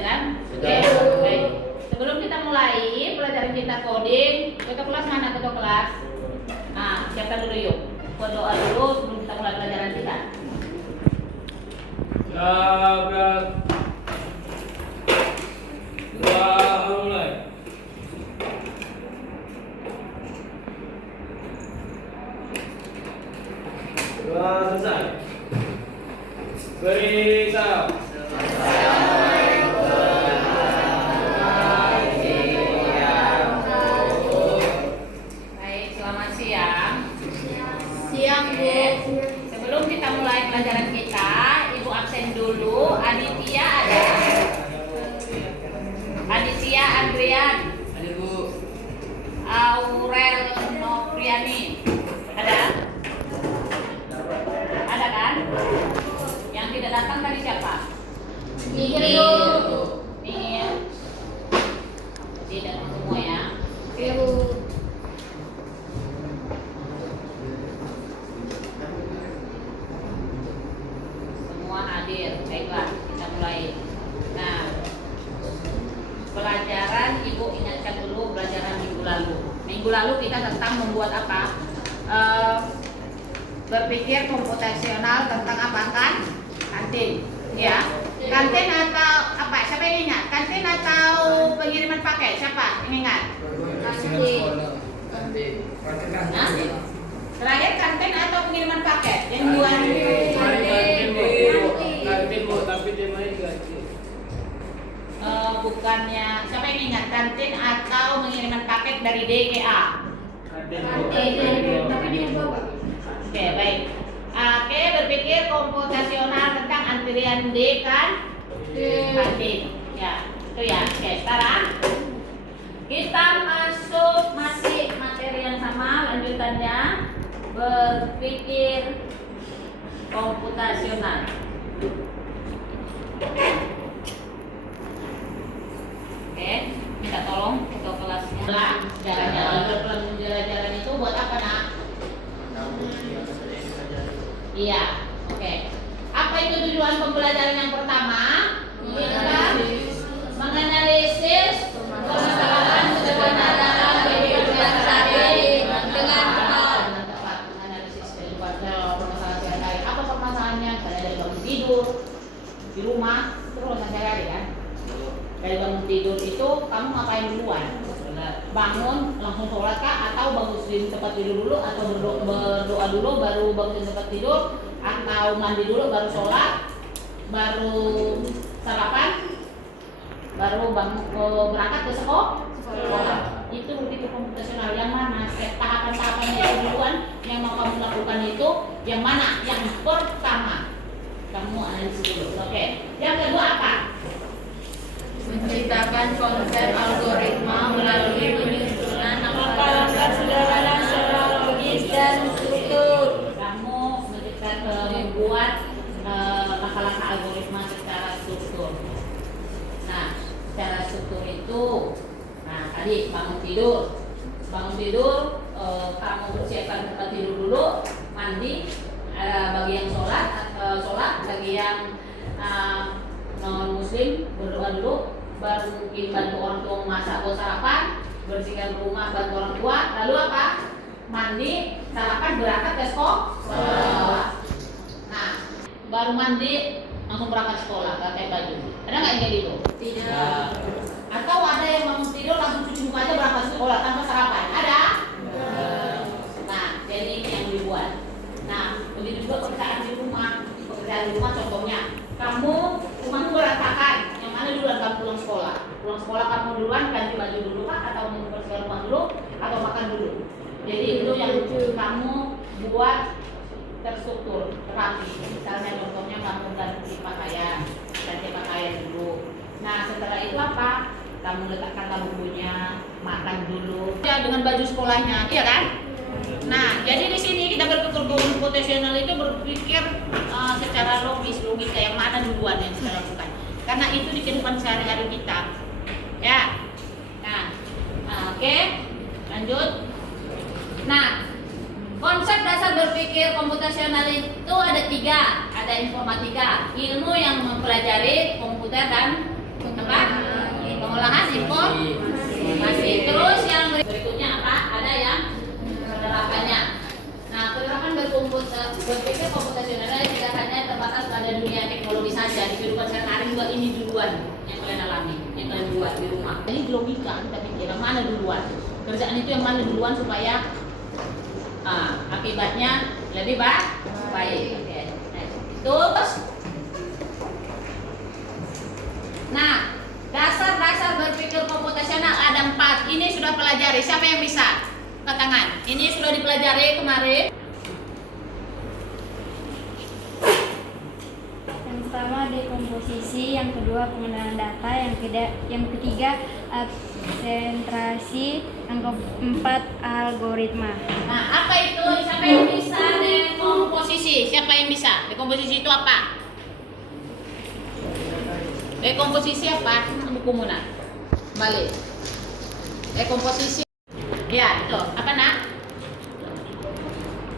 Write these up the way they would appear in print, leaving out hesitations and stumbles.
kan? Oke. Baik. Sebelum kita mulai pelajaran kita coding, ketua kelas mana ketua kelas? Nah, siapkan dulu yuk. Berdoa dulu sebelum kita mulai pelajaran kita. Mulai. Selesai. Beri salam. Baik, selamat siang. Siang, Bu. Sebelum kita mulai pelajaran kita, Ibu absen dulu. Aditya ada. Aditya Andrian. Ada Bu. Aurel Nopriani. Ada? Ada kan? Yang tidak datang tadi siapa? Mikir. Mir. Tidak semua ya. Oke, Bu. Semua hadir. Baiklah, kita mulai. Nah, pelajaran Ibu ingatkan dulu pelajaran minggu lalu. Minggu lalu kita tentang membuat apa? Berpikir komputasional tentang apa kan? Kantin, ya. Kantin atau apa? Siapa yang ingat? Kantin atau pengiriman paket? Siapa yang ingat? Hah? Terakhir kantin atau pengiriman paket? Yang dua. Kantin Bu, tapi temanya gaji. Bukannya siapa yang ingat kantin atau pengiriman paket dari D ke A? Tapi dia bawa. Oke, baik. Oke, berpikir komputasional tentang antrian D kan? Kantin. Ya, itu ya. Oke, sekarang kita masih materi yang sama, lanjutannya berpikir komputasional. Oke, minta tolong ketua kelasnya. Jalan-jalan itu buat apa nak? Iya, oke. Apa itu tujuan pembelajaran yang pertama? Menganalisis permasalahan kebenaran kehidupan sehari-hari dengan tepat. Menganalisis permasalahan sehari-hari. Apa permasalahannya? Saya dari bangun tidur di rumah, terus sehari-hari kan? Dari bangun tidur itu kamu ngapain duluan? Bangun langsung sholat kah? Atau bangun di tempat tidur dulu? Atau berdoa dulu baru bangun di tempat tidur? Atau mandi dulu baru sholat? Baru sarapan? Baru berangkat ke sekolah? Itu berpikir komputasional. Yang mana? Tahapan-tahapannya itu duluan yang mau kamu lakukan itu yang mana? Yang pertama kamu analisis dulu. Oke. Yang kedua apa? Menciptakan konsep algoritma melalui penyusunan mengkaji sederhana secara logis dan struktur. Kamu membuat langkah-langkah algoritma secara struktur. Nah, secara struktur itu, nah tadi bangun tidur, kamu persiapkan tempat tidur dulu, mandi, bagi yang sholat, bagi yang non muslim berdoa dulu. Baru mungkin bantu orang tua memasak atau sarapan, bersihkan rumah, bantu orang tua, lalu apa? Mandi, sarapan, berangkat ke sekolah. Nah, baru mandi langsung berangkat sekolah, pakai baju. Ada nggak yang kayak gitu? tidak. Atau ada yang bangun tidur langsung cuci muka aja berangkat sekolah tanpa sarapan? Ada? Nah, jadi ini yang dibuat. Nah, begitu juga pekerjaan di rumah. Pekerjaan di rumah contohnya, kamu rumahmu berantakan. Mana duluan kamu pulang sekolah? Pulang sekolah kamu duluan ganti baju dulu kah? Atau membersihkan rumah dulu? Atau makan dulu? Jadi itu yang kamu buat terstruktur, rapi. Misalnya contohnya kamu ganti pakaian dulu. Nah setelah itu apa? Kamu letakkan bukunya, makan dulu. Ya dengan baju sekolahnya, iya kan? Nah jadi di sini kita berpikir komputasional itu berpikir secara logika yang mana duluan yang kita lakukan. Karena itu di kehidupan sehari-hari kita, ya. Nah, oke, lanjut. Nah, konsep dasar berpikir komputasional itu ada 3. Ada informatika, ilmu yang mempelajari komputer dan apa? Berikutnya apa? Ada yang penerapannya. Nah, penerapan berpikir komputasional tidak hanya terbatas pada dunia teknologi saja. Di kehidupan sehari-hari juga ini duluan yang kalian alami, yang kalian buat di rumah. Ini logika, kita pikir yang mana duluan. Kerjaan itu yang mana duluan supaya akibatnya lebih baik. Oke. Terus, nah, dasar-dasar berpikir komputasional ada 4. Ini sudah pelajari. Siapa yang bisa? Angkat tangan. Ini sudah dipelajari kemarin. Yang pertama dekomposisi, yang kedua pengenalan data, yang ketiga absentrasi, yang keempat algoritma. Nah, apa itu? Siapa yang bisa dekomposisi? Siapa yang bisa? Dekomposisi itu apa? Dekomposisi apa? Buku Muna. Balik. Dekomposisi. Ya, itu. Apa, Nak?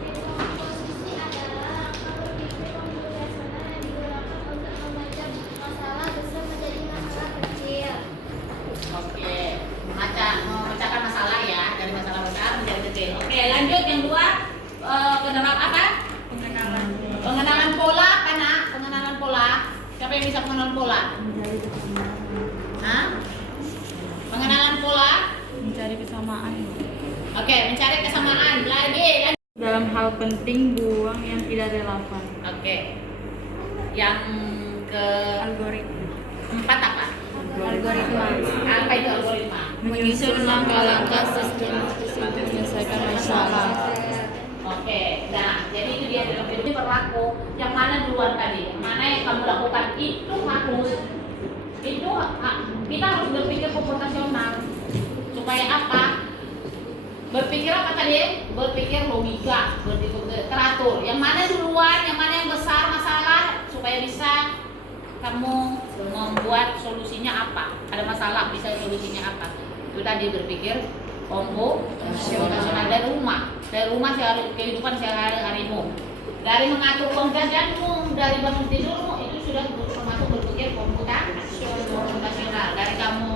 Dekomposisi adalah langkah berpikir komputasional yang digunakan untuk membaca masalah besar menjadi masalah kecil. Oke. Memecahkan masalah ya, dari masalah besar menjadi kecil. Oke, lanjut yang 2. Penerapan apa? Pengenalan pola, apa, Nak? Pengenalan pola. Siapa yang bisa pengenalan pola? Hah? Pengenalan pola? Mencari kesamaan. Oke, mencari kesamaan. Lagi. Dalam hal penting buang yang tidak relevan. Oke. Yang Algoritma. keempat apa? Algoritma. Apa itu algoritma? Menyusun langkah-langkah sistematis untuk menyelesaikan masalah. Oke. Nah, jadi itu dia dalam hidup ini berlaku. Yang mana duluan tadi? Yang mana yang kamu lakukan itu harus kita harus berpikir komputasional. Supaya apa? Berpikir apa tadi? Berpikir logika, berpikir teratur. Yang mana duluan, yang mana yang besar masalah, supaya bisa kamu membuat solusinya apa? Ada masalah, bisa solusinya apa? Itu tadi berpikir komputasional dari rumah kehidupan sehari-harimu. Dari mengatur uang jajanmu, dari bangun tidurmu, itu sudah termasuk berpikir komputasional. Dari kamu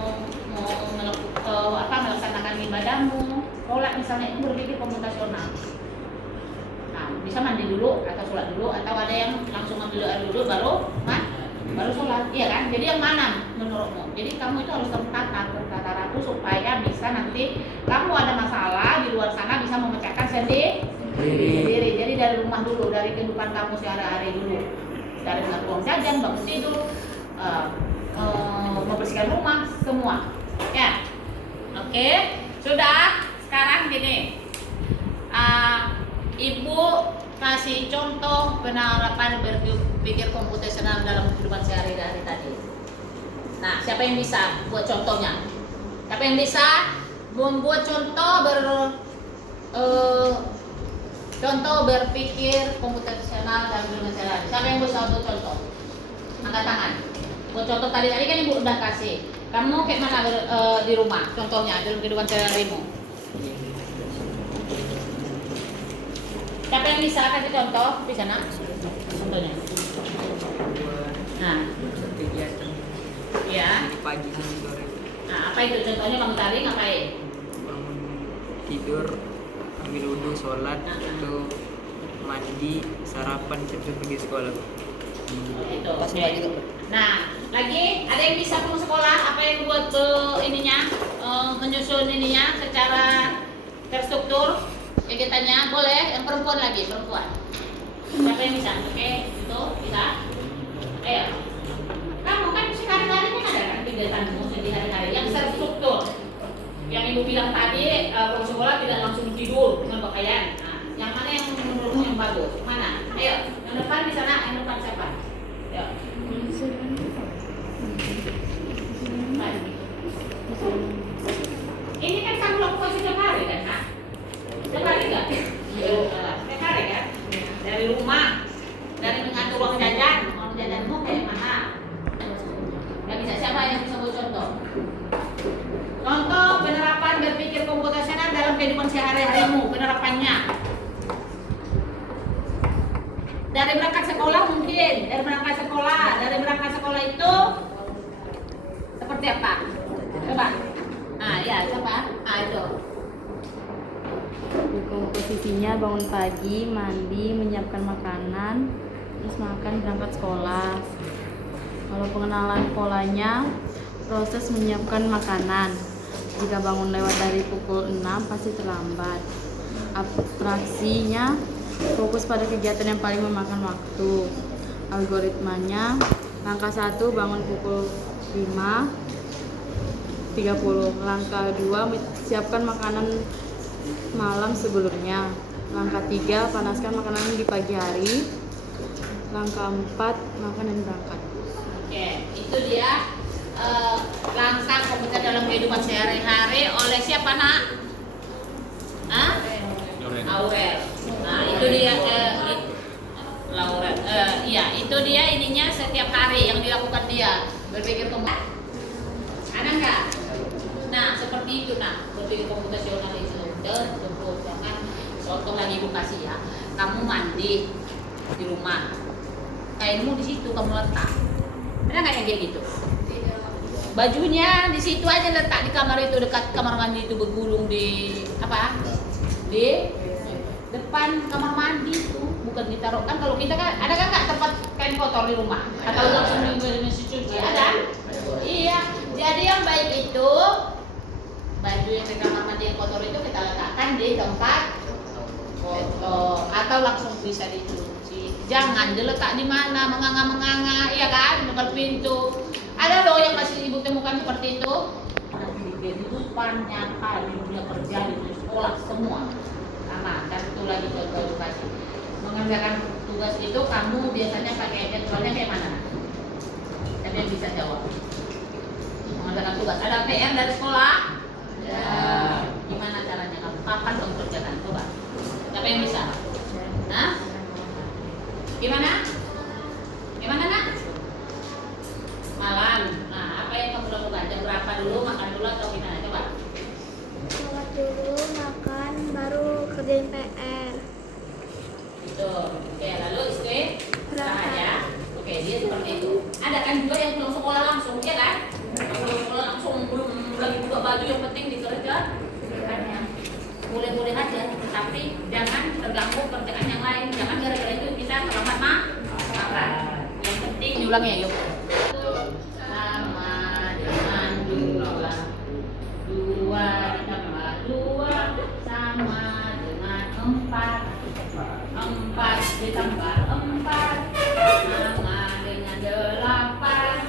melaksanakan ibadahmu, sholat misalnya, itu berpikir komputasional. Nah, bisa mandi dulu atau sholat dulu, atau ada yang langsung ambil doa dulu baru sholat, iya kan? Jadi yang mana menurutmu? Jadi kamu itu harus tertata rapi supaya bisa nanti kamu ada masalah di luar sana bisa memecahkan sendiri. Jadi dari rumah dulu, dari kehidupan kamu sehari-hari dulu, dari mengatur uang jajan, bangun tidur, membersihkan rumah, semua. Ya, oke, sudah. Sekarang gini, Ibu kasih contoh penerapan berpikir komputasional dalam kehidupan sehari-hari tadi. Nah, siapa yang bisa buat contohnya? Siapa yang bisa membuat contoh berpikir komputasional dalam kehidupan sehari-hari? Siapa yang bisa buat contoh? Angkat tangan. Buat contoh tadi kan Ibu udah kasih. Kamu kayak mana di rumah? Contohnya dalam kehidupan sehari-harimu. Siapa yang bisa kasih contoh di sana? Contohnya. Nah, ya. Pagi sampai sore. Nah, apa itu contohnya? Bangun tadi ngapain? Bangun tidur, ambil wudhu, sholat, itu mandi, sarapan, siap-siap pergi sekolah. Itu. Okay. Nah, lagi ada yang bisa pulang sekolah? Apa yang buat menyusun ininya secara terstruktur? Yang kita tanya boleh, yang perempuan lagi, perempuan. Siapa yang bisa? Oke, itu bisa. Ayo. Kamu kan sehari-hari kan ada kan kegiatanmu sehari-hari yang terstruktur. Yang Ibu bilang tadi, pulang sekolah tidak langsung tidur dengan pakaian. Nah, yang mana yang menurutmu yang bagus? Mana? Ayo, yang depan di sana, yang depan siapa? Ayo. Ini kan kamu lakukan setiap hari kan, Nak? Setiap hari kan? Setiap hari kan? Dari rumah, dari mengatur uang jajanmu kayak mana? Gak bisa, siapa yang bisa buat contoh? Contoh penerapan berpikir komputasional dalam kehidupan sehari-harimu, penerapannya. Dari berangkat sekolah mungkin, dari berangkat sekolah itu seperti apa? Coba. Ah ya, siapa? Ah itu. komposisinya bangun pagi, mandi, menyiapkan makanan, terus makan, berangkat sekolah. Kalau pengenalan polanya, proses menyiapkan makanan. Jika bangun lewat dari pukul 6 pasti terlambat. Abstraksinya, fokus pada kegiatan yang paling memakan waktu. Algoritmanya, langkah 1 bangun pukul 5.30. Langkah 2 siapkan makanan malam sebelumnya. Langkah 3 panaskan makanan di pagi hari. Langkah 4 makan dan berangkat. Oke, itu dia langkah komputer dalam kehidupan sehari-hari oleh siapa nak? Hah? Aurel. Nah itu dia Laurel. Iya itu dia ininya setiap hari yang dilakukan dia berpikir komputer. Ada nggak? Nah seperti itu nak berpikir komputasional itu. Kan contoh lagi ibu kasih ya. Kamu mandi di rumah, kainmu di situ kamu letak. Ada nggak yang kayak gitu? Bajunya di situ aja letak di kamar itu, dekat kamar mandi itu bergulung di apa? Di depan kamar mandi itu, bukan ditaruh kan kalau kita kan ada kan nggak tempat kain kotor di rumah atau langsung di mesin cuci ada? Iya. Jadi yang baik itu baju yang di kamar mandi yang kotor itu kita letakkan di tempat kotor atau langsung bisa dicuci. Jangan diletak di mana menganga-menganga, iya kan? Di depan pintu. Ada loh yang masih ibu temukan seperti itu. Nanti di kehidupan nyata di dunia kerja di sekolah semua. Sama, dan itu lagi ke edukasi. Mengerjakan tugas itu kamu biasanya pakai jadwalnya kayak mana? Siapa yang bisa jawab? Mengerjakan tugas. Ada PR dari sekolah? Ya. Gimana caranya kamu? Kapan kamu kerjakan? Coba. Siapa yang bisa? Nah? Gimana? Gimana nak? Malam. Nah, apa yang kamu lakukan? Jam berapa dulu? Makan dulu atau gimana? Coba. Sholat dulu, makan, baru kerjain PR. Itu. Oke, lalu istirahat ya. Oke, dia seperti itu. Ada kan juga yang pulang sekolah langsung, ya kan? Pulang sekolah langsung belum lagi buka baju, yang penting dikerja. Boleh-boleh aja, tapi jangan terganggu kerjaan yang lain. Jangan gara-gara itu kita terlambat makan. Yang penting diulangi ya, yuk. Sama dengan dua, dua ditambah dua sama dengan empat, empat ditambah empat sama dengan 8.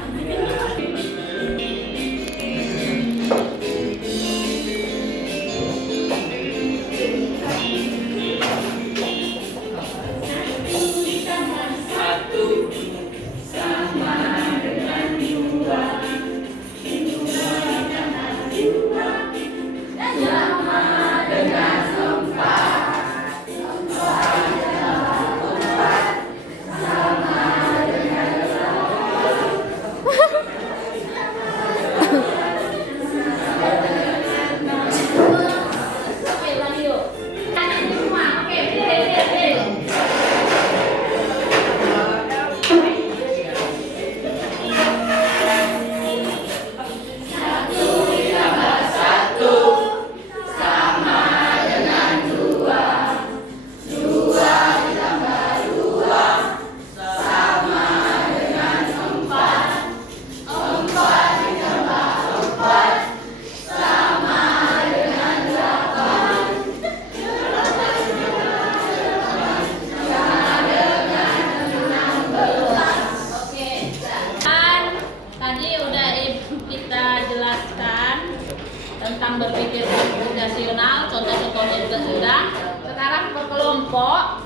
Tentang berpikir komputasional, contoh-contohnya juga sudah. Sekarang berkelompok,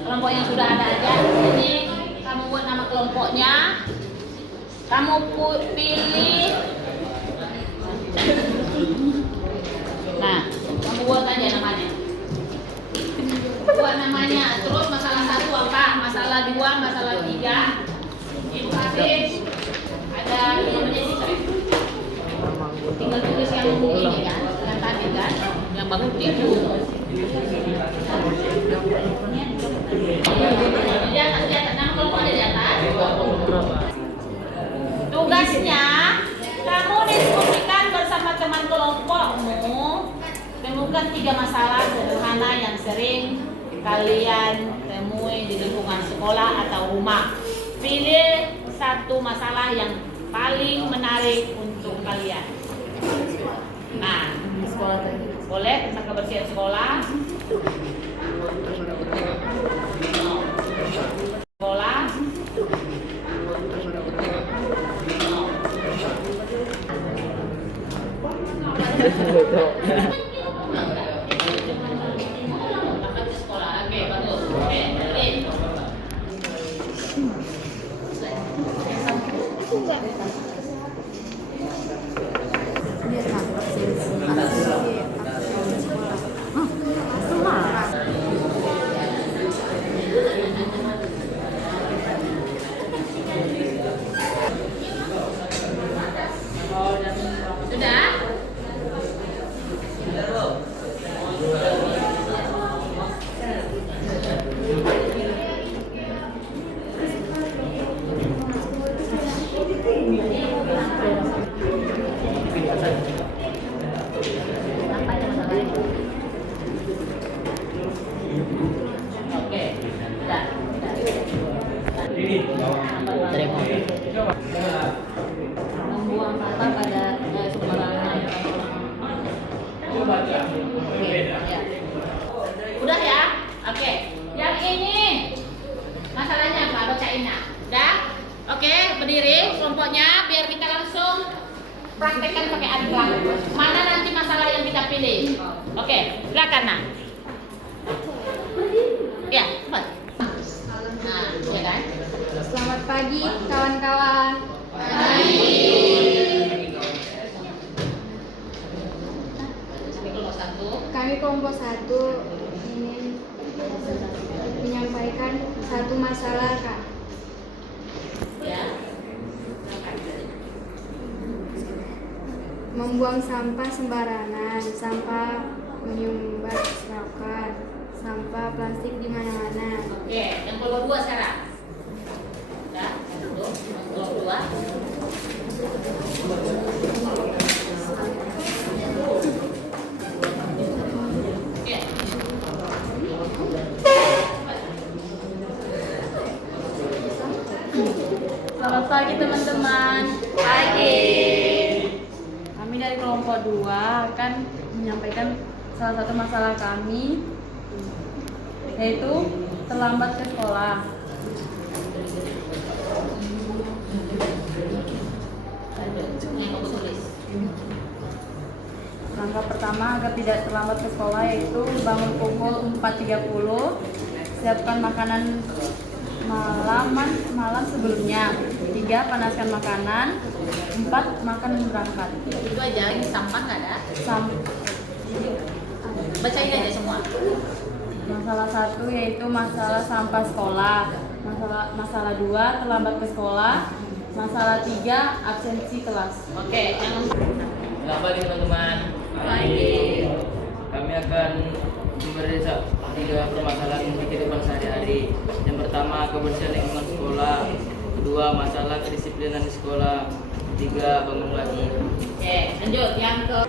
kelompok yang sudah ada aja. Ini kamu buat nama kelompoknya, kamu pilih. Nah, kamu buat aja namanya. Buat namanya. Terus masalah 1 apa? Masalah 2, masalah 3. Ibu kasih ada namanya siswa. Tinggal tulis yang ini kan, yang tadi kan, yang bangun tidur. Di atas, nama kelompok ada di atas. Tugasnya, kamu diskusikan bersama teman kelompokmu. Tentukan 3 masalah sederhana yang sering kalian temui di lingkungan sekolah atau rumah. Pilih satu masalah yang paling menarik untuk kalian. Nah, boleh tentang kebersihan sekolah. Sekolah. Oke, bagus. Oke, lanjut. Dia tangkap sih. Sudah? Oke, sudah. Membuang sampah pada sembarangan. Ya. Udah ya? Oke. Yang ini masalahnya apa? Bacain nah. Udah? Oke, berdiri kelompoknya biar kita langsung praktekkan pakai alat. Mana nanti masalah yang kita pilih? Oke, silakan nah. Ya, cepat. Nah, ya kan? Selamat pagi kawan-kawan. Kami kelompok 1 ingin menyampaikan satu masalah, Kak. Ya. Membuang sampah sembarangan, sampah menyumbat selokan, sampah plastik di mana-mana. Oke, yang kedua sekarang. Ya, yang kedua. Oke. Selamat pagi teman-teman. Pagi. Kami dari kelompok 2 akan menyampaikan salah satu masalah kami, yaitu terlambat ke sekolah. Langkah pertama agar tidak terlambat ke sekolah yaitu bangun pukul 4.30, siapkan makanan malam sebelumnya. 3. Panaskan makanan. 4. Makan berangkat. Itu aja, ini sampah nggak ada. Bacain aja semua. Masalah 1 yaitu masalah sampah sekolah. Masalah 2 terlambat ke sekolah. Masalah 3 absensi kelas. Oke, yang Selamat pagi teman-teman. Kami akan memberi 3 permasalahan di kehidupan sehari-hari. Yang pertama, kebersihan lingkungan sekolah. Kedua, masalah kedisiplinan di sekolah. 3, bangun pagi. oke, lanjut yang ke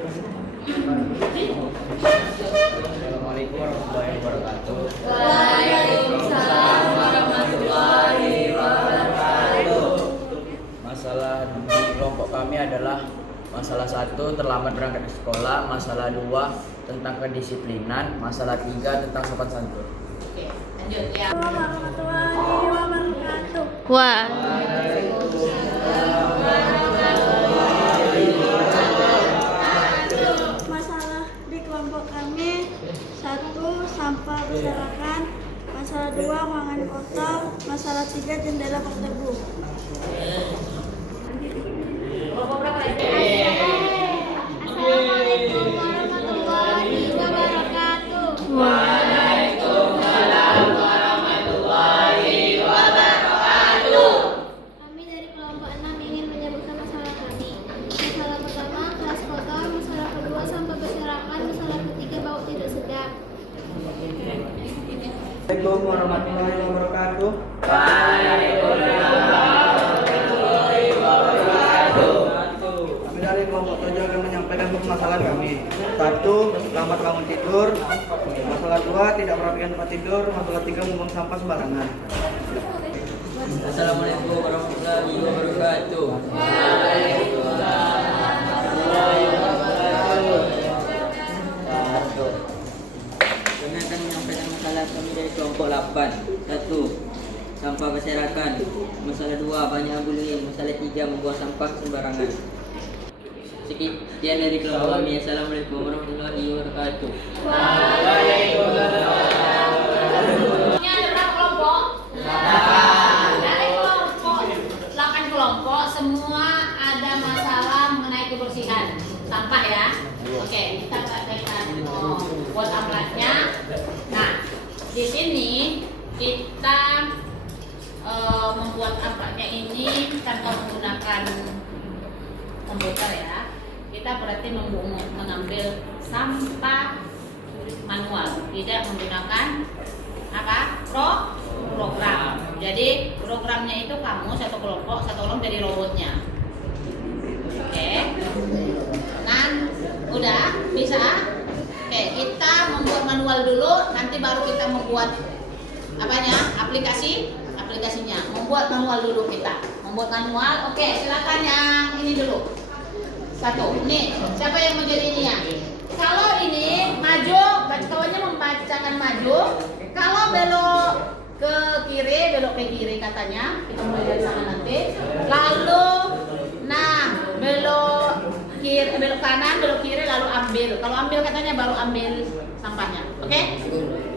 Assalamualaikum warahmatullahi wabarakatuh. Waalaikumsalam warahmatullahi wabarakatuh. Masalah di kelompok kami adalah masalah 1 terlambat berangkat ke sekolah, masalah 2 tentang kedisiplinan, masalah 3 tentang sopan santun. Oke, lanjut ya. Warahmatullahi wabarakatuh. Wah. Masalah di kelompok kami 1 sampah berserakan, masalah 2 ruangan kotor, masalah 3 jendela berdebu. Assalamualaikum warahmatullahi wabarakatuh. Waalaikumsalam warahmatullahi wabarakatuh. Kami dari kelompok 6 ingin menyebutkan masalah kami. Masalah pertama kelas kotor, masalah kedua sampah berserakan, masalah ketiga bau tidak sedap. Assalamualaikum warahmatullahi wabarakatuh. Kami dari kelompok 7 akan menyampaikan permasalahan kami. 1. Lambat bangun tidur. Masalah 2. Tidak merapikan tempat tidur. Masalah 3. Membuang sampah sembarangan. Assalamualaikum warahmatullahi wabarakatuh. Kami akan menyampaikan masalah kami dari kelompok 8. 1. Sampah berserakan. Masalah 2. Banyak bullying. Masalah 3. Membuang sampah sembarangan. Sekian dari kelompok kami. Assalamualaikum warahmatullahi wabarakatuh. Ini ada berapa kelompok? Dari kelompok 8 kelompok semua ada masalah mengenai kebersihan sampah ya. Oke, kita praktekkan buat amplatnya. Nah, di sini kita membuat amplatnya ini tanpa menggunakan komputer ya. Kita berarti mengambil sampah manual, tidak menggunakan apa? Program. Jadi programnya itu kamu satu kelompok jadi robotnya. Oke. Nah, udah bisa. Oke, kita membuat manual dulu, nanti baru kita membuat aplikasinya. Membuat manual dulu kita. Membuat manual. Oke, silakan yang ini dulu. 1. Nih, siapa yang mau jadi ini ya? Kalau ini maju, kawannya membacakan maju. Kalau belok ke kiri katanya. Kita mulai dari sana nanti. Lalu, belok kanan, belok kiri, lalu ambil. Kalau ambil katanya baru ambil sampahnya. Oke?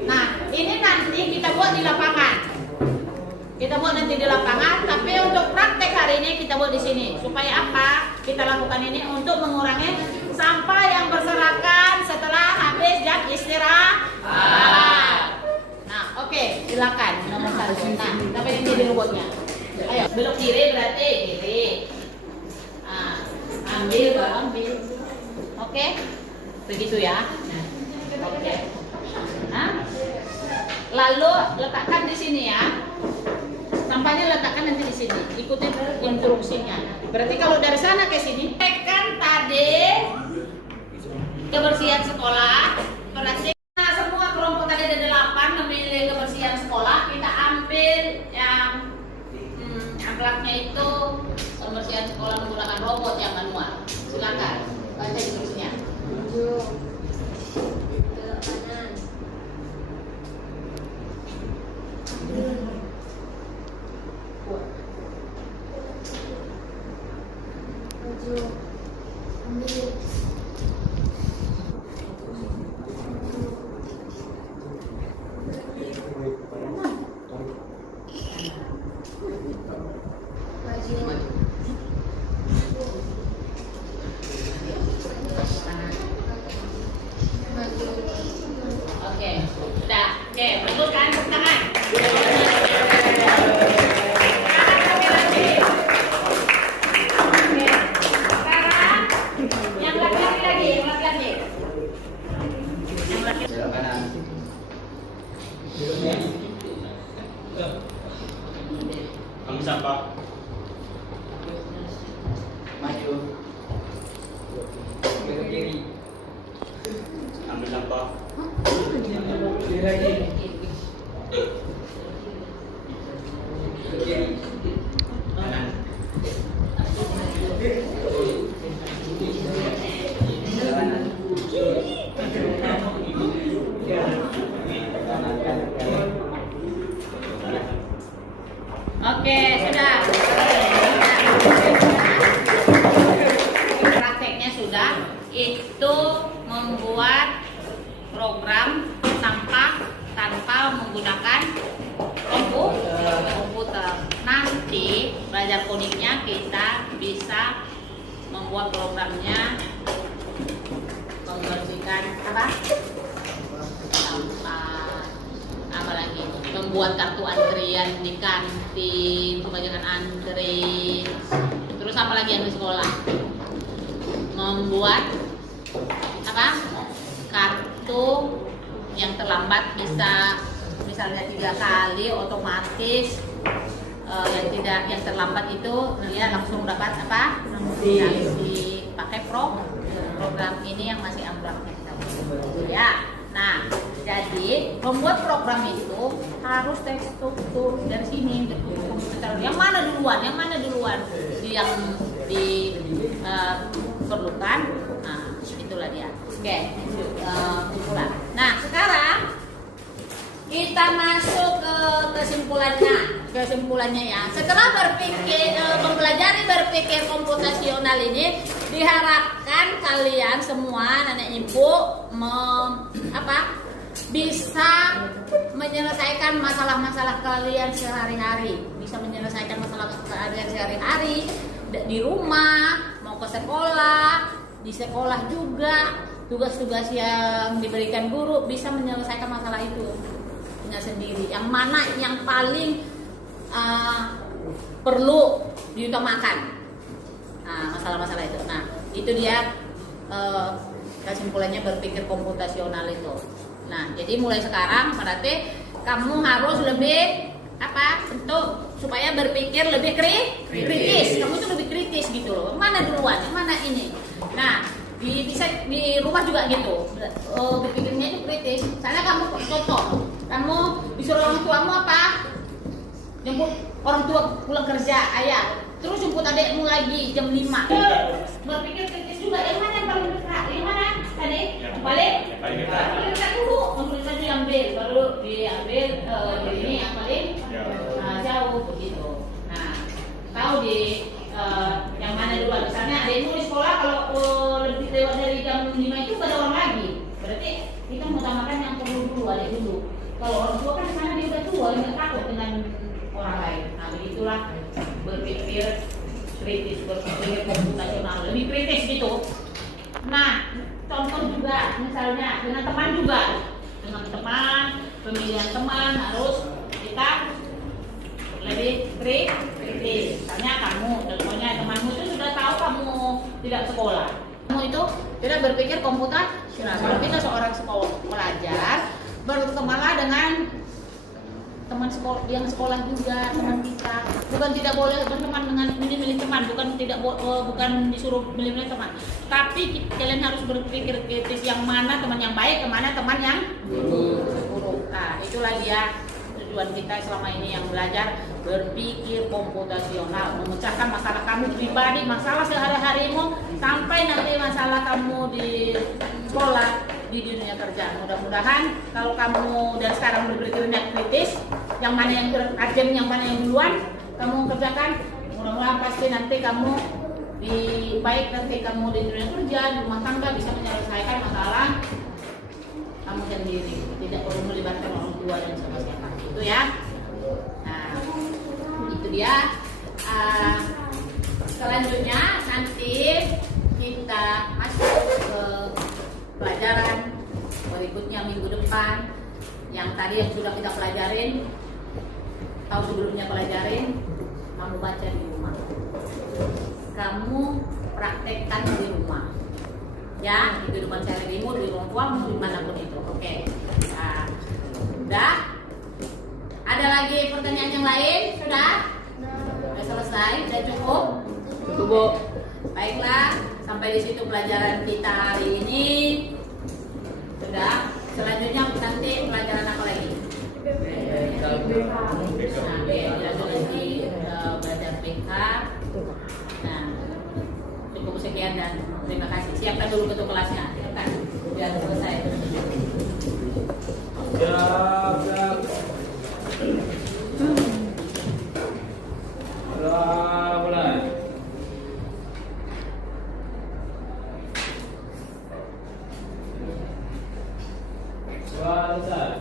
Nah, ini nanti kita buat di lapangan. Tapi untuk praktek hari ini kita buat di sini. Supaya apa? Kita lakukan ini untuk mengurangi sampah yang berserakan setelah habis jam istirahat. Nah, oke, silakan nomor 1. Nah, tapi ini di robotnya. Ayo, belok kiri berarti kiri. Ambil. Oke? Begitu ya. Oke. Nah, lalu letakkan di sini ya. Sampahnya letakkan nanti di sini. Ikuti instruksinya. Berarti kalau dari sana ke sini, tekan tadi kebersihan sekolah. Berarti semua kelompok tadi ada 8 memilih kebersihan sekolah. Kita ambil yang amplatnya itu kebersihan sekolah menggunakan robot yang manual. Silakan baca instruksinya. Oke, sudah. Oke, betul kan? Tepuk tangan. Ambil sampah. Maju. Belok kiri. Ambil sampah. Kiri lagi. Kiri. Kanan. Kanan. Oke, sudah. Prakteknya sudah. Itu membuat program sampah tanpa menggunakan komputer. Nanti belajar codingnya kita bisa membuat programnya membersihkan sampah, apalagi membuat kartu antrian di kantin, kebanyakan antri. Terus apa lagi yang di sekolah? Membuat kartu yang terlambat bisa misalnya 3 kali otomatis. Yang terlambat itu dia langsung dapat sanksi pakai program. program ini yang masih ambraknya kita ya. Nah, jadi membuat program itu harus terstruktur dari sini. Yang mana duluan yang diperlukan. Nah, itulah dia. Oke, kesimpulan. Nah, sekarang kita masuk ke kesimpulannya ya. Setelah mempelajari berpikir komputasional ini, diharapkan kalian semua anak ibu bisa menyelesaikan masalah-masalah kalian sehari-hari, bisa menyelesaikan masalah kalian sehari-hari di rumah, mau ke sekolah, di sekolah juga tugas-tugas yang diberikan guru bisa menyelesaikan masalah itu sendiri. Yang mana yang paling perlu diutamakan masalah-masalah itu. Nah, itu dia kesimpulannya berpikir komputasional itu. Nah, jadi mulai sekarang berarti kamu harus lebih untuk supaya berpikir lebih kritis. Kamu itu lebih kritis gitu loh. Mana duluan, mana ini. Nah, bisa di rumah juga gitu. Berpikirnya itu kritis. Misalnya kamu contoh, kamu disuruh orang tuamu jemput orang tua pulang kerja, ayah. Terus jemput adikmu lagi jam 5. Berpikir kritis juga. Yang mana yang paling dekat? Yang mana? Tadi? Paling dekat dulu. Kemudian diambil, baru diambil ini yang paling jauh begitu. Nah, tahu yang mana dulu. Misalnya adikmu di sekolah kalau lebih lewat dari jam 5 itu ada orang lagi. Berarti kita mengutamakan yang perlu dulu, adik dulu. Kalau orang tua kan karena dia udah tua, nggak takut dengan orang lain. Nah, begitulah berpikir kritis, berpikir komputasional, lebih kritis gitu. Nah, contoh juga misalnya dengan teman juga, dengan teman, pemilihan teman harus kita lebih kritis. Misalnya contohnya temanmu itu sudah tahu kamu tidak sekolah, kamu itu tidak berpikir komputasional. Kalau kita seorang pelajar bertemanlah dengan teman sekolah yang sekolah juga, teman kita. Bukan tidak boleh berteman dengan milih-milih teman, bukan disuruh milih-milih teman. Tapi kalian harus berpikir kritis yang mana teman yang baik, kemana teman yang buruk. Nah, itulah dia tujuan kita selama ini yang belajar berpikir komputasional, memecahkan masalah kamu pribadi, masalah sehari-harimu, sampai nanti masalah kamu di sekolah, di dunia kerja. Mudah-mudahan kalau kamu dari sekarang berpikirnya kritis, yang mana yang urgent, yang mana yang duluan kamu kerjakan, mudah-mudahan pasti nanti kamu nanti kamu di dunia kerja, di rumah tangga bisa menyelesaikan masalah kamu sendiri, tidak perlu melibatkan orang tua dan siapa-siapa. Itu ya. Nah, itu dia. Selanjutnya nanti kita masuk ke pelajaran berikutnya minggu depan. Yang tadi yang sudah kita pelajarin, tahu sebelumnya pelajarin, kamu baca di rumah, kamu praktekkan di rumah ya, di kehidupan sehari-harimu, di ruang tuamu, dimanapun itu. Oke. Nah, udah ada lagi pertanyaan yang lain? Sudah selesai? Sudah cukup? Cukup. Baiklah, sampai di situ pelajaran kita hari ini. Sudah. Selanjutnya nanti pelajaran apa lagi? Nanti belajar PK. Nah, cukup sekian dan terima kasih. Siapkan dulu ketua kelasnya. Siapkan. Biar selesai. Bangsa,